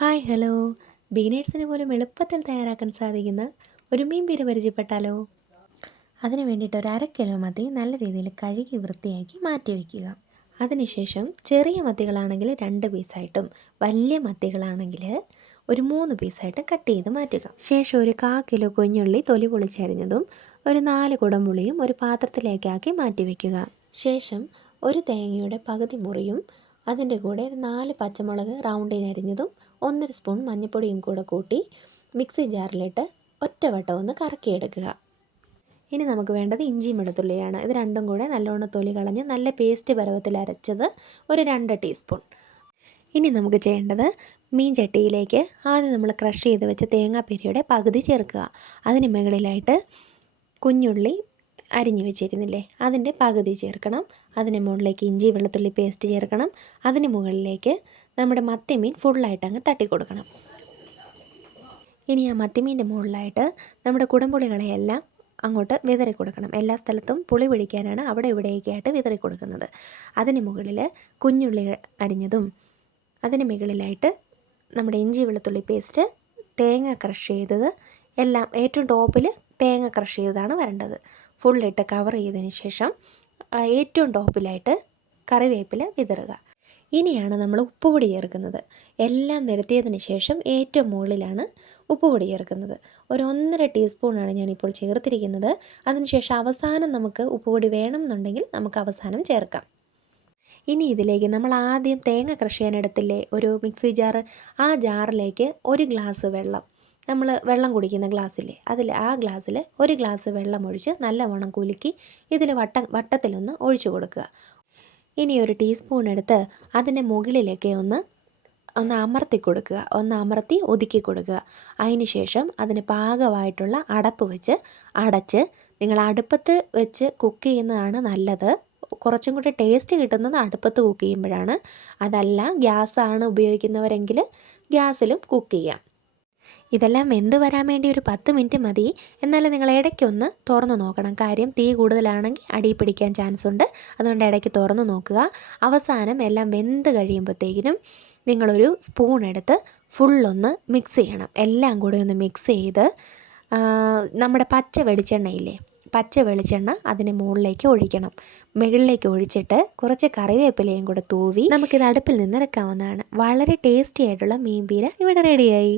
Hi hello. ബിഗിനേഴ്സിന് പോലും എളുപ്പത്തിൽ തയ്യാറാക്കാൻ സാധിക്കുന്ന ഒരു മീൻ പീര പരിചയപ്പെട്ടാലോ? അതിന് വേണ്ടിയിട്ട് ഒരു 1/2 കിലോ മത്തി നല്ല രീതിയിൽ കഴുകി വൃത്തിയാക്കി മാറ്റി വയ്ക്കുക. അതിനുശേഷം ചെറിയ മത്തികളാണെങ്കിൽ 2 പീസായിട്ടും വലിയ മത്തികളാണെങ്കിൽ ഒരു 3 പീസായിട്ടും കട്ട് ചെയ്ത് മാറ്റുക. ശേഷം ഒരു 1/4 കിലോ കുഞ്ഞുള്ളി തൊലി പൊളിച്ചരിഞ്ഞതും ഒരു 4 കുടംപുളിയും ഒരു പാത്രത്തിലേക്കാക്കി മാറ്റി വയ്ക്കുക. ശേഷം ഒരു തേങ്ങയുടെ പകുതി മുറിയും അതിൻ്റെ കൂടെ 4 പച്ചമുളക് റൗണ്ടിനരിഞ്ഞതും 1 സ്പൂൺ മഞ്ഞൾപ്പൊടിയും കൂടെ കൂട്ടി മിക്സി ജാറിലിട്ട് ഒറ്റവട്ടം ഒന്ന് കറക്കിയെടുക്കുക. ഇനി നമുക്ക് വേണ്ടത് ഇഞ്ചിയും വെളുത്തുള്ളിയാണ്. ഇത് രണ്ടും കൂടെ നല്ലോണം തൊലി കളഞ്ഞ് നല്ല പേസ്റ്റ് പരുവത്തിൽ അരച്ചത് ഒരു 2 ടീസ്പൂൺ. ഇനി നമുക്ക് ചെയ്യേണ്ടത് മീൻ ചട്ടിയിലേക്ക് ആദ്യം നമ്മൾ ക്രഷ് ചെയ്ത് വെച്ച തേങ്ങാപ്പീരയുടെ പകുതി ചേർക്കുക. അതിന് മുകളിലായിട്ട് കുഞ്ഞുള്ളി അരിഞ്ഞു വെച്ചിരുന്നില്ലേ, അതിൻ്റെ പകുതി ചേർക്കണം. അതിന് മുകളിലേക്ക് ഇഞ്ചി വെളുത്തുള്ളി പേസ്റ്റ് ചേർക്കണം. അതിന് മുകളിലേക്ക് നമ്മുടെ മത്തിമീൻ ഫുള്ളായിട്ട് അങ്ങ് തട്ടിക്കൊടുക്കണം. ഇനി ആ മത്തിമീൻ്റെ മുകളിലായിട്ട് നമ്മുടെ കുടംപുളികളെയെല്ലാം അങ്ങോട്ട് വിതറി കൊടുക്കണം. എല്ലാ സ്ഥലത്തും പുളി പിടിക്കാനാണ് അവിടെ ഇവിടെയൊക്കെയായിട്ട് വിതറി കൊടുക്കുന്നത്. അതിന് മുകളിൽ കുഞ്ഞുള്ളി അരിഞ്ഞതും അതിന് മുകളിലായിട്ട് നമ്മുടെ ഇഞ്ചി വെളുത്തുള്ളി പേസ്റ്റ്, തേങ്ങ ക്രഷ് ചെയ്തത് എല്ലാം ഏറ്റവും ടോപ്പിൽ തേങ്ങ ക്രഷ് ചെയ്തതാണ് വരേണ്ടത്. ഫുള്ളിട്ട് കവർ ചെയ്തതിന് ശേഷം ഏറ്റവും ടോപ്പിലായിട്ട് കറിവേപ്പില വിതറുക. ഇനിയാണ് നമ്മൾ ഉപ്പുപൊടി ചേർക്കുന്നത്. എല്ലാം നിരത്തിയതിന് ശേഷം ഏറ്റവും മുകളിലാണ് ഉപ്പുപൊടി ചേർക്കുന്നത്. ഒരു 1.5 ടീസ്പൂണാണ് ഞാനിപ്പോൾ ചേർത്തിരിക്കുന്നത്. അതിനുശേഷം അവസാനം നമുക്ക് ഉപ്പുപൊടി വേണമെന്നുണ്ടെങ്കിൽ നമുക്ക് അവസാനം ചേർക്കാം. ഇനി ഇതിലേക്ക് നമ്മൾ ആദ്യം തേങ്ങ ക്രഷ് ചെയ്യാനെടുത്തില്ലേ ഒരു മിക്സി ജാറ്, ആ ജാറിലേക്ക് 1 ഗ്ലാസ് വെള്ളം, നമ്മൾ വെള്ളം കുടിക്കുന്ന ഗ്ലാസ്സില്ലേ ആ ഗ്ലാസ്സിൽ 1 ഗ്ലാസ് വെള്ളം ഒഴിച്ച് നല്ലവണ്ണം കുലുക്കി ഇതിൽ വട്ടത്തിലൊന്ന് ഒഴിച്ചു കൊടുക്കുക. ഇനി ഒരു ടീസ്പൂൺ എടുത്ത് അതിൻ്റെ മുകളിലേക്ക് ഒന്ന് അമർത്തി കൊടുക്കുക. അമർത്തി ഒതുക്കി കൊടുക്കുക. അതിന് ശേഷം അതിന് പാകമായിട്ടുള്ള അടപ്പ് വെച്ച് അടച്ച് നിങ്ങൾ അടുപ്പത്ത് വെച്ച് കുക്ക് ചെയ്യുന്നതാണ് നല്ലത്. കുറച്ചും കൂടി ടേസ്റ്റ് കിട്ടുന്നത് അടുപ്പത്ത് കുക്ക് ചെയ്യുമ്പോഴാണ്. അതല്ല ഗ്യാസാണ് ഉപയോഗിക്കുന്നവരെങ്കിൽ ഗ്യാസിലും കുക്ക് ചെയ്യാം. ഇതെല്ലാം വെന്ത് വരാൻ വേണ്ടി ഒരു 10 മിനിറ്റ് മതി. എന്നാലും നിങ്ങൾ ഇടയ്ക്കൊന്ന് തുറന്ന് നോക്കണം. കാര്യം തീ കൂടുതലാണെങ്കിൽ അടി പിടിക്കാൻ ചാൻസ് ഉണ്ട്. അതുകൊണ്ട് ഇടയ്ക്ക് തുറന്ന് നോക്കുക. അവസാനം എല്ലാം വെന്ത് കഴിയുമ്പോഴത്തേക്കിനും നിങ്ങളൊരു സ്പൂൺ എടുത്ത് ഫുള്ളൊന്ന് മിക്സ് ചെയ്യണം. എല്ലാം കൂടി ഒന്ന് മിക്സ് ചെയ്ത് നമ്മുടെ പച്ച വെളിച്ചെണ്ണ അതിന് മുകളിലേക്ക് ഒഴിക്കണം. മുകളിലേക്ക് ഒഴിച്ചിട്ട് കുറച്ച് കറിവേപ്പിലയും കൂടെ തൂവി നമുക്കിത് അടുപ്പിൽ നിന്ന് ഇറക്കാവുന്നതാണ്. വളരെ ടേസ്റ്റി ആയിട്ടുള്ള മീൻ പീര ഇവിടെ റെഡിയായി.